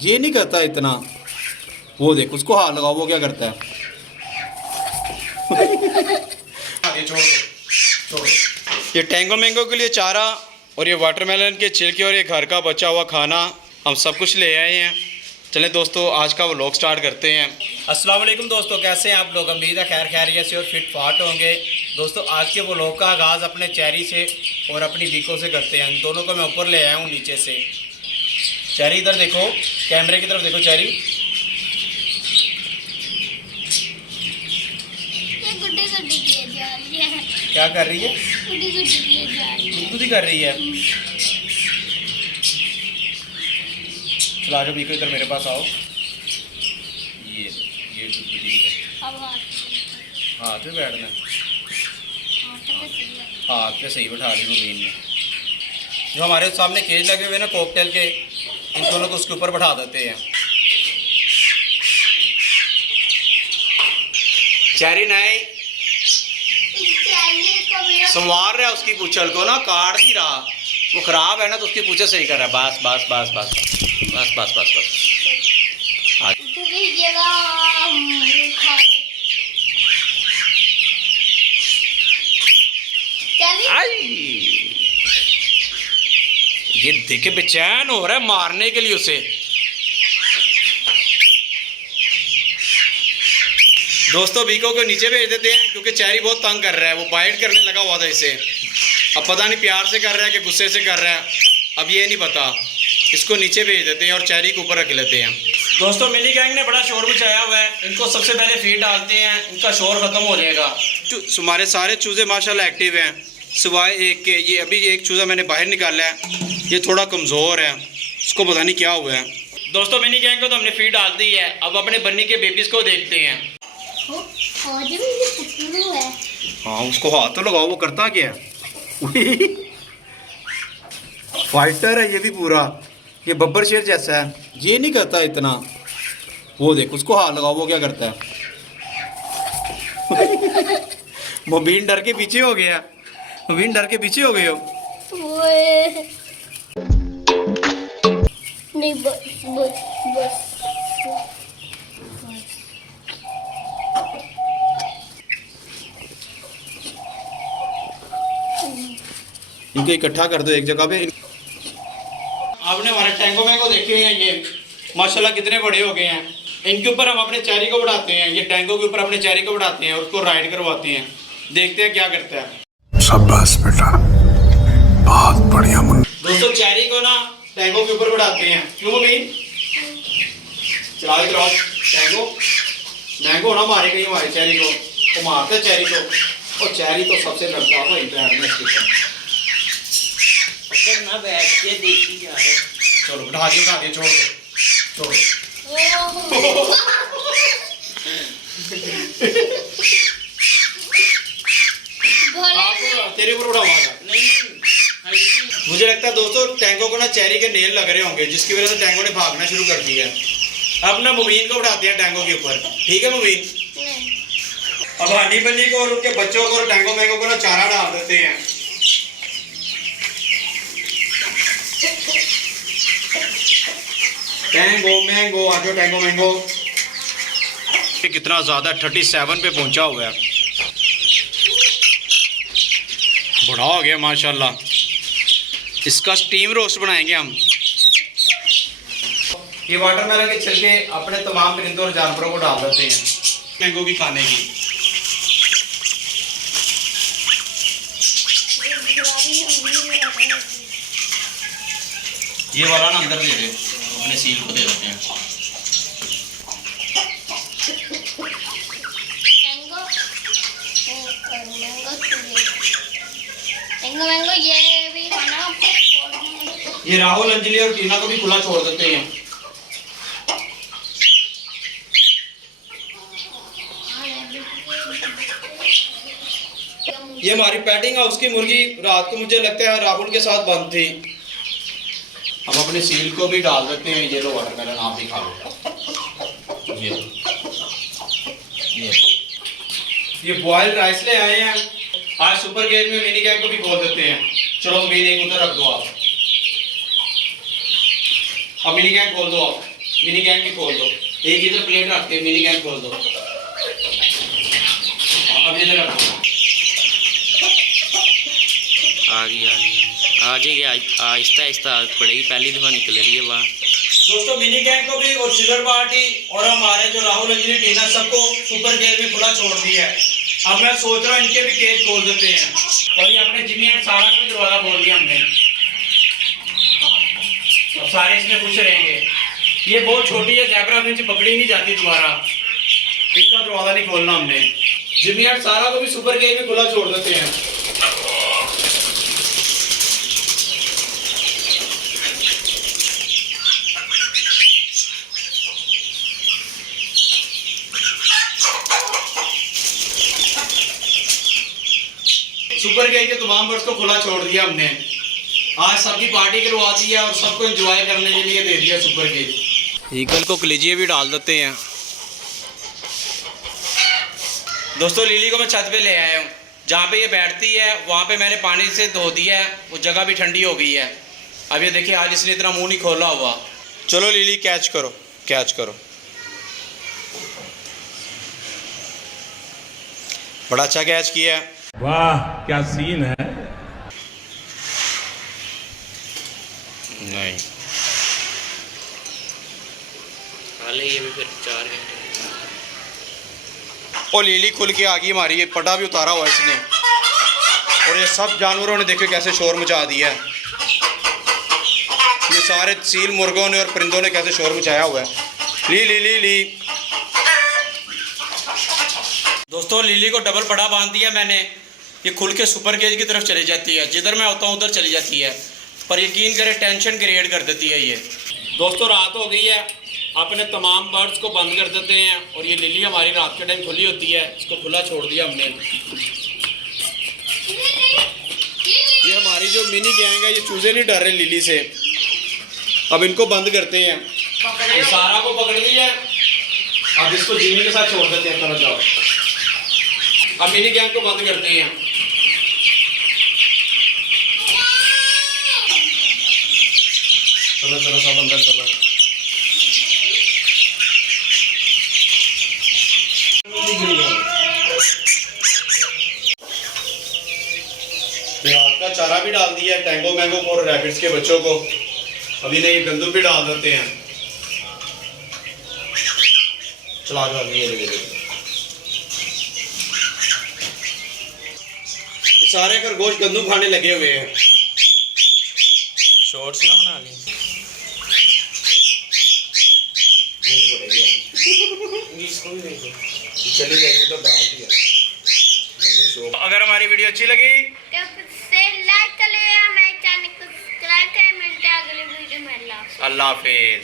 ये नहीं करता इतना। वो देख उसको हाथ लगाओ, वो क्या करता है। आगे छोड़ दो, छोड़। ये टैंगो मैंगो के लिए चारा और ये वाटरमेलन के छिलके और ये घर का बचा हुआ खाना हम सब कुछ ले आए हैं। चलें दोस्तों, आज का व्लॉग स्टार्ट करते हैं। अस्सलाम वालेकुम दोस्तों, कैसे हैं आप लोग? उम्मीद है खैर खैरियत से और फिट फाट होंगे। दोस्तों आज के व्लॉग का आगाज़ अपने चेरी से और अपनी बीको से करते हैं। इन दोनों को मैं ऊपर ले आया हूँ नीचे से। चेरी इधर देखो, कैमरे की तरफ देखो। चेरी क्या कर रही है? गुदगुदी कर रही है। चलो आ जाओ बीको, इधर मेरे पास आओ। ये गुदगुदी हाथ पे बैठना, हाथ पे सही बैठा दी मुबीन ने। जो हमारे सामने केज लगे हुए ना कॉकटेल के, इन दोनों को उसके ऊपर बैठा देते हैं। चेरी नहीं संवार रहा है उसकी पूछल को ना, काट नहीं रहा। वो खराब है ना तो उसकी पूछे सही कर रहा है। बस बस बस बस बस बस बस बस। ये देखे बेचैन हो रहा है मारने के लिए उसे। दोस्तों बीको को नीचे भेज देते हैं क्योंकि चेरी बहुत तंग कर रहा है। वो बाइट करने लगा हुआ था इसे। अब पता नहीं प्यार से कर रहा है कि गुस्से से कर रहा है, अब ये नहीं पता। इसको नीचे भेज देते हैं और चेरी को ऊपर रख लेते हैं। दोस्तों मिनी गैंग ने बड़ा शोर मचाया हुआ है। इनको सबसे पहले फीड डालते हैं, इनका शोर ख़त्म हो जाएगा। हमारे सारे चूज़े माशाल्लाह एक्टिव हैं सिवाय एक के। ये अभी एक चूज़ा मैंने बाहर निकाला है, ये थोड़ा कमज़ोर है, उसको पता नहीं क्या हुआ है। दोस्तों मिनी गैंग को तो हमने फीड डाल दी है। अब अपने बन्नी के बेबीज़ को देखते हैं। हाँ उसको हाथ तो लगाओ, वो करता क्या है। फाइटर है ये भी पूरा, ये बब्बर शेर जैसा है। ये नहीं करता इतना। वो देख उसको हाथ लगाओ, वो क्या करता है। मुबीन डर के पीछे हो गया। मुबीन डर के पीछे हो गए हो। नहीं बस बस बस। इनको इकट्ठा कर दो एक जगह पे। आपने हमारे टैंगो मैंगो देखे हैं, ये माशाल्लाह कितने बड़े हो गए हैं। इनके ऊपर हम अपने चेरी को बढ़ाते हैं। ये टैंगो के ऊपर अपने चेरी को बढ़ाते हैं और उसको राइड करवाते हैं। देखते हैं क्या करता है। शाबाश बेटा, बहुत बढ़िया मुन्ना। दोस्तों चेरी को ना टैंगो के ऊपर बढ़ाते हैं। क्यों भी चला क्रॉस टैंगो मैंगो ना मारे कहीं हमारे चेरी को। वो मारते चेरी को, और चेरी तो सबसे लड़ता है पैर में इसके। ना बैठ के देखी जा रहे। चलो उठा के छोड़ दो, छोड़। आप तेरे ऊपर उठाऊंगा नहीं। मुझे लगता है दोस्तों टैंगो को ना चेरी के नेल लग रहे होंगे, जिसकी वजह से टैंगो ने भागना शुरू कर दिया। अब ना मुबीन को उठाते हैं टैंगो के ऊपर। ठीक है मुबीन, अब हनी बन्नी को और उनके बच्चों को और टैंगो मैंगो को ना चारा डाल देते हैं। टैंगो मैंगो आ जाओ, टैंगो मैंगो। कितना ज़्यादा 37 पे पहुंचा हुआ है, बड़ा हो गया माशाल्लाह। इसका स्टीम रोस्ट बनाएंगे हम। ये वाटरमेलन के छिलके अपने तमाम परिंदों और जानवरों को डाल देते हैं मैंगो की खाने की। ये वाला ना अंदर दे दे, अपने सील को दे देते हैं। मैंगो ये भी खाना। ये राहुल, अंजलि और टीना को भी खुला छोड़ देते हैं। ये हमारी पैटिंग हाउस की मुर्गी रात को मुझे लगता है राहुल के साथ बंद थी। हम अपने सील को भी डाल देते हैं। ये लो वाटरमेलन, आप भी खा लो। ये बॉइल्ड राइस ले आए हैं आज सुपर गेज में। मिनी गैंग को भी खोल देते हैं। चलो मिनी एक उधर रख दो आप, अब मिनी गैंग खोल दो आप। मिनी गैंग भी खोल दो, एक इधर प्लेट रख के मिनी गैंग खोल दो। अब इधर रखो। आ जाएगी आहिस्ता आहिस्ता आदत पड़ेगी, पहली दफ़ा निकल रही है बाहर। दोस्तों मिनी गैंग को भी और सिल्वर पार्टी और हमारे जो राहुल अंजलि टीना सबको सुपर गेम में खुला छोड़ दिया है। अब मैं सोच रहा हूँ इनके भी केज खोल देते हैं। और ये अपने जिमी एंड सारा का भी दरवाजा खोल दिया हमने, अब सारे इसमें खुश रहेंगे। ये बहुत छोटी है, जैबरा फिंच पकड़ी नहीं जाती दोबारा, इसका दरवाजा नहीं खोलना हमने। जिमी एंड सारा को भी सुपर गेम में खुला छोड़ देते हैं। सुपर गेम के तमाम बर्ड्स को खुला छोड़ दिया हमने। आज सबकी पार्टी करवा दी है और सबको एंजॉय करने के लिए दे दिया सुपर गेम। ईगल को कलीजिए भी डाल देते हैं। दोस्तों लिली को मैं छत पे ले आया हूँ, जहाँ पे ये बैठती है वहाँ पे मैंने पानी से धो दिया है, वो जगह भी ठंडी हो गई है। अब ये देखिए आज इसने इतना मुंह नहीं खोला हुआ। चलो लिली कैच करो, कैच करो। बड़ा अच्छा कैच किया है। वाह क्या सीन है। नहीं हाले ये भी फिर 4 घंटे। और लिली खुल के आ गई हमारी, ये पटा भी उतारा हुआ इसने। और ये सब जानवरों ने देखे कैसे शोर मचा दिया है। ये सारे सील मुर्गों ने और परिंदों ने कैसे शोर मचाया हुआ है। ली ली ली ली। दोस्तों लिली को डबल पड़ा बांध दिया मैंने, ये खुल के सुपर केज की तरफ चली जाती है, जिधर मैं होता हूँ उधर चली जाती है। पर यकीन करें टेंशन क्रिएट कर देती है ये। दोस्तों रात हो गई है, अपने तमाम बर्ड्स को बंद कर देते हैं। और ये लिली हमारी रात के टाइम खुली होती है, इसको खुला छोड़ दिया हमने। ये हमारी जो मिनी गैंग है, ये चूजे नहीं डर रहे लिली से। अब इनको बंद करते हैं। ये सारा को पकड़ लिया है, अब इसको जिमी के साथ छोड़ देते हैं। चलो जाओ, अब मिनी गैंग को बंद करते हैं। चलो चलो सब अंदर चलो। रात का चारा भी डाल दिया है टैंगो मैंगो को और रैबिट्स के बच्चों को। अभी नहीं गंदू भी डाल देते हैं। चला जाओ ये सारे खरगोश गंदू खाने लगे हुए हैं। शॉर्ट्स ना बना ली। इसको भी देखो, चली गई तो डाल दिया। अगर हमारी वीडियो अच्छी लगी तो से लाइक कर लेना, हमारे चैनल को सब्सक्राइब करें। मिलते हैं अगली वीडियो में। अल्लाह हाफिज।